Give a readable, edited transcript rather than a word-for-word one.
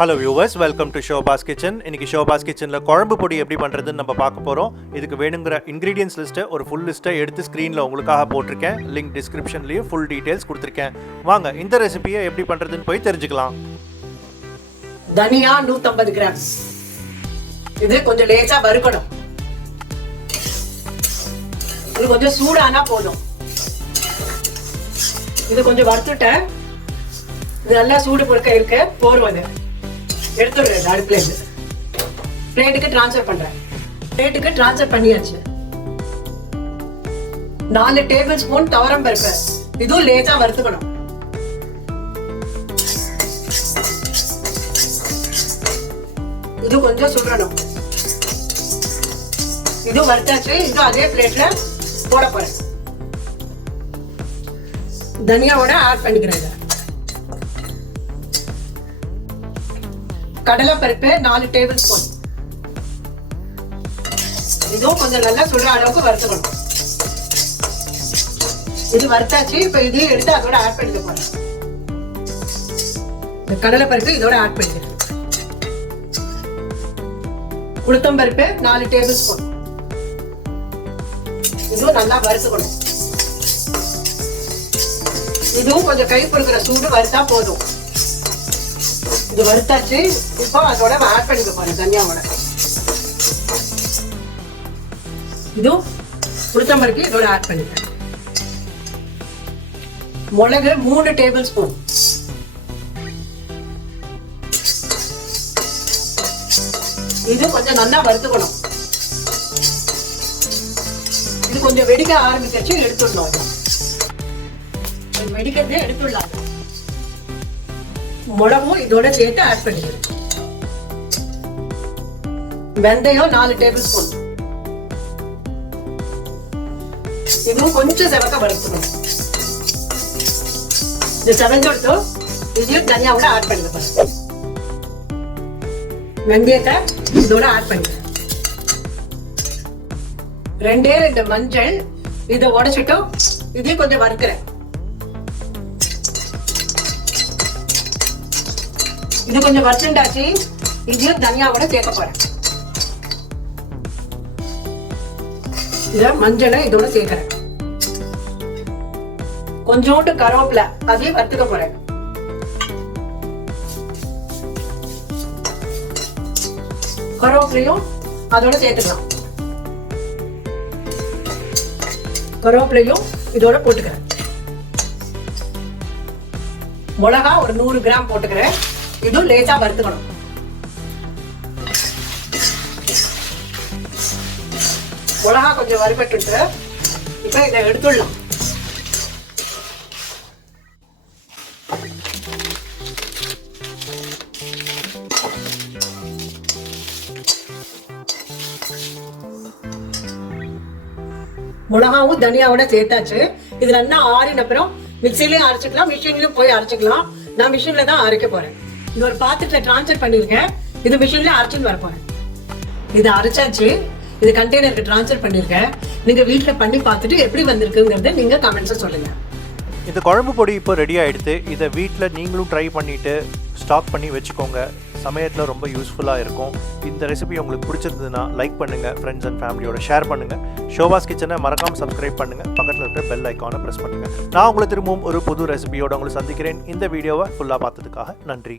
Hello viewers, welcome to Shobas Kitchen. இன்னைக்கு Shobas Kitchenல குழம்பு பொடி எப்படி பண்றதுன்னு நம்ம பார்க்க போறோம். இதுக்கு வேணுங்கிற ingredients list ஒரு full list எடுத்து ஸ்கிரீன்ல உங்களுக்காக போட்டுருக்கேன். லிங்க் டிஸ்கிரிப்ஷன்லயும் full details கொடுத்திருக்கேன். வாங்க இந்த ரெசிபியை எப்படி பண்றதுன்னு போய் தெரிஞ்சுக்கலாம். தனியா 150 கிராம். இது கொஞ்சம் லேசா வறுக்கணும். இது கொஞ்சம் சூடானா போதும். இது கொஞ்சம் வறுத்துட்டேன். இது நல்லா சூடு பொறுக்க இருக்கு போடுவது எடுத்துடுறேன் அடுப்புல இருந்து பிளேட்டுக்கு ட்ரான்ஸ்ஃபர் பண்றேன். பிளேட்டுக்கு ட்ரான்ஸ்ஃபர் பண்ணியாச்சு. 4 டேபிள் ஸ்பூன் துவரம் பருப்பு இதுவும் லேசா வறுத்துக்கணும். இது கொஞ்சம் சுடணும். இது வறுத்தாச்சு. இது அதே பிளேட்ல போட போறேன். தனியாவோட ஆட் பண்ணிக்கிறேன். கடலை பருப்பு 4 டேபிள் ஸ்பூன் இதுவும் கொஞ்சம் நல்லா சுடுற அளவுக்கு வறுத்துக்கணும். இது வறுத்தாச்சு. இப்ப இது எடுத்து அதோட ஆட் பண்ணிக்க போறேன். இந்த கடலை பருப்பு இதோட ஆட் பண்ணிக்கிறேன். உளுத்தம் பருப்பு 4 டேபிள் ஸ்பூன் இதுவும் நல்லா வறுத்துக்கணும். இதுவும் கொஞ்சம் கை பொறுக்கிற சூடு வறுத்தா போதும். இது வறுத்தாச்சு. இப்போ அதோட ஆட் பண்ணிக்க போறேன் தனியாவோட. இதுவும் உளுத்தம் பருப்பு இதோட ஆட் பண்ணிக்கிறேன். மிளகு 3 டேபிள் ஸ்பூன் இது கொஞ்சம் நல்லா வறுத்துக்கணும். இது கொஞ்சம் வெடிக்க ஆரம்பிச்சு எடுத்துடணும். வெடிக்கிறதே எடுத்துடலாம். மிளகும் இதோட சேர்த்து ஆட் பண்ணிக்கிறேன். வெந்தயம் 4 டேபிள் ஸ்பூன் இதுவும் கொஞ்சம் செவக்க வறுத்துக்கணும். இது செவஞ்செடுத்து இதையும் தனியாவோட ஆட் பண்ணிக்க போறேன். வெந்தயத்தை இதோட ஆட் பண்ணிக்கிறேன். 2 மஞ்சள் இதை உடைச்சிட்டு இதையும் கொஞ்சம் வறுக்கிறேன். இது கொஞ்சம் வறுத்துண்டாச்சு. இதையும் தனியாவோட சேர்க்க போறேன். இத மஞ்சளை இதோட சேர்க்கிறேன். கொஞ்சோண்டு கருவேப்பிலை அதையும் வறுத்துக்க போறேன். கருவேப்பிலையும் அதோட சேர்த்துக்கலாம். கருவேப்பிலையும் இதோட போட்டுக்கிறேன். மிளகா ஒரு 100 கிராம் போட்டுக்கிறேன். இதுவும் லேசா வறுத்துக்கணும். மிளகா கொஞ்சம் வறுபட்டு இப்ப இதை எடுத்துடலாம். மிளகாவும் தனியாவோட சேர்த்தாச்சு. இது நல்லா ஆறின அப்புறம் மிக்சிலையும் அரைச்சிக்கலாம், மிஷின்லயும் போய் அரைச்சிக்கலாம். நான் மிஷின்ல தான் அரைக்க போறேன். இது ஒரு பாத்திரத்துல டிரான்ஸ்ஃபர் பண்ணிருக்கேன். இது மிஷின்ல அரைச்சுன்னு வர போறேன். இது அரைச்சாச்சு. இது கண்டெய்னருக்கு டிரான்ஸ்ஃபர் பண்ணிருக்கேன். நீங்க வீட்டுல பண்ணி பார்த்துட்டு எப்படி வந்திருக்குங்கிறத நீங்க கமெண்ட்ஸ்ல சொல்லுங்க. இந்த குழம்பு பொடி இப்போ ரெடி ஆயிடுத்து. இதை வீட்டில் நீங்களும் ட்ரை பண்ணிட்டு ஸ்டாக் பண்ணி வச்சுக்கோங்க. சமயத்தில் ரொம்ப யூஸ்ஃபுல்லாக இருக்கும். இந்த ரெசிபி உங்களுக்கு பிடிச்சிருந்ததுன்னா லைக் பண்ணுங்கள், ஃப்ரெண்ட்ஸ் அண்ட் ஃபேமிலியோட ஷேர் பண்ணுங்கள். ஷோபாஸ் கிச்சனை மறக்காமல் சப்ஸ்கிரைப் பண்ணுங்கள். பக்கத்தில் இருக்கிற பெல் ஐக்கானை ப்ரெஸ் பண்ணுங்கள். நான் உங்களை திரும்பவும் ஒரு புது ரெசிபியோட உங்களை சந்திக்கிறேன். இந்த வீடியோவை ஃபுல்லாக பார்த்ததுக்காக நன்றி.